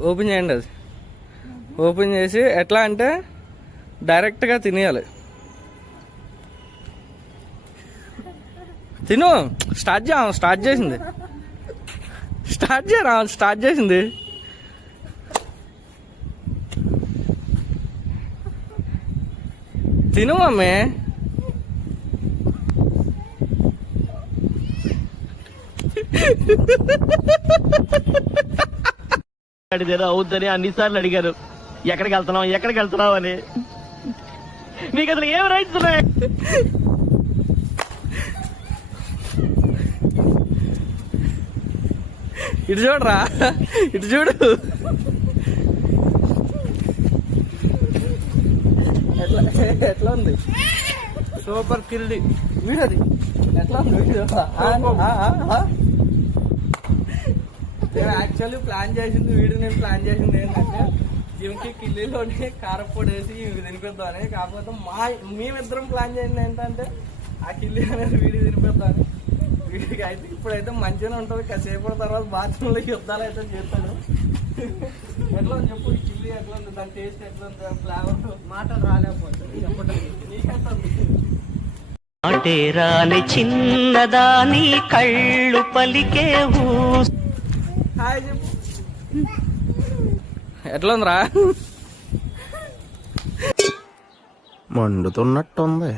Open చేయండి అది. Open చేసి ఎట్లా అంటే డైరెక్ట్గా తినేయాలి. తిను. స్టార్ట్ చేయ స్టార్ట్ చేసింది. స్టార్ట్ చేయరా స్టార్ట్ చేసింది. తిను మమ్మీ. అడిగేదో అవుద్దని అన్నిసార్లు అడిగారు. ఎక్కడికి వెళ్తున్నావు? ఎక్కడికి వెళ్తున్నావు అని. నీకు అసలు ఏం రైట్స్ ఉన్నాయి? ఇటు చూడరా? ఇటు చూడు. ఎట్లా ఎట్లా ఉంది? సూపర్ కిల్డి వీడది. ఎట్లా ఉంది? వీడియో యాక్చువల్లీ ప్లాన్ చేసింది వీడు నేను ప్లాన్ చేసింది ఏంటంటే దీనికి కిల్లీలోనే కారపొడి వేసి ఇవి తినిపిద్దామని. కాకపోతే మా మేమిద్దరం ప్లాన్ చేసింది ఏంటంటే ఆ కిల్లి అనేది వీడికి తినిపిద్దామని. వీడికి అయితే ఇప్పుడైతే మంచిగానే ఉంటుంది. కాసేపటి తర్వాత బాత్రూంలో యుద్ధాలు అయితే చేస్తాడు. ఎట్లా ఉంది చెప్పు ఈ కిల్లి ఎట్లా ఉంది? దాని టేస్ట్ ఎట్లా ఉంది? ఫ్లేవర్ మాటలు రాలేకపోతే చెప్పడానికి నీకెట్లా ఉంది? రాని చిన్నదాని కళ్ళు పలికే చెప్పు ఎట్లా ఉందిరా మండుతున్నట్టుంది.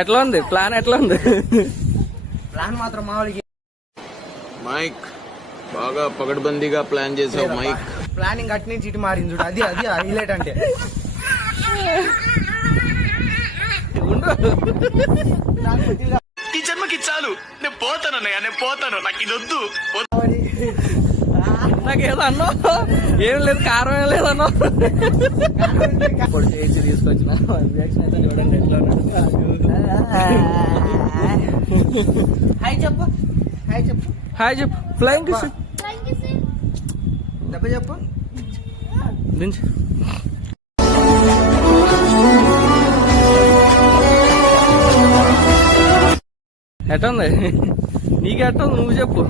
ఎట్లా ఉంది ప్లాన్ ఎట్లా ఉంది ప్లాన్ మాత్రం మామూలుగా మైక్ బాగా పగడ్బందీగా ప్లాన్ చేసావు మైక్. ప్లానింగ్ అటు నుంచి ఇటు మారింది అది అది హైలైట్ అంటే. ఈ జన్మకి చాలు. నేను పోతాను అన్నయ్య నేను పోతాను. నాకు ఇది వద్దు. నాకేదో అన్నో ఏం లేదు కారం ఏం లేదు అన్నో చేసి తీసుకొచ్చిన. రియాక్షన్ అయితే చూడండి ఎట్లా ఉన్నాడు. హాయ్ చెప్పు. హాయ్ చెప్పు. హాయ్ చెప్పు. ఫ్లయింగ్ కిస్ దెబ్బ చెప్పు. దించు. ఎట్ట ఉంది నువ్వు చెప్పు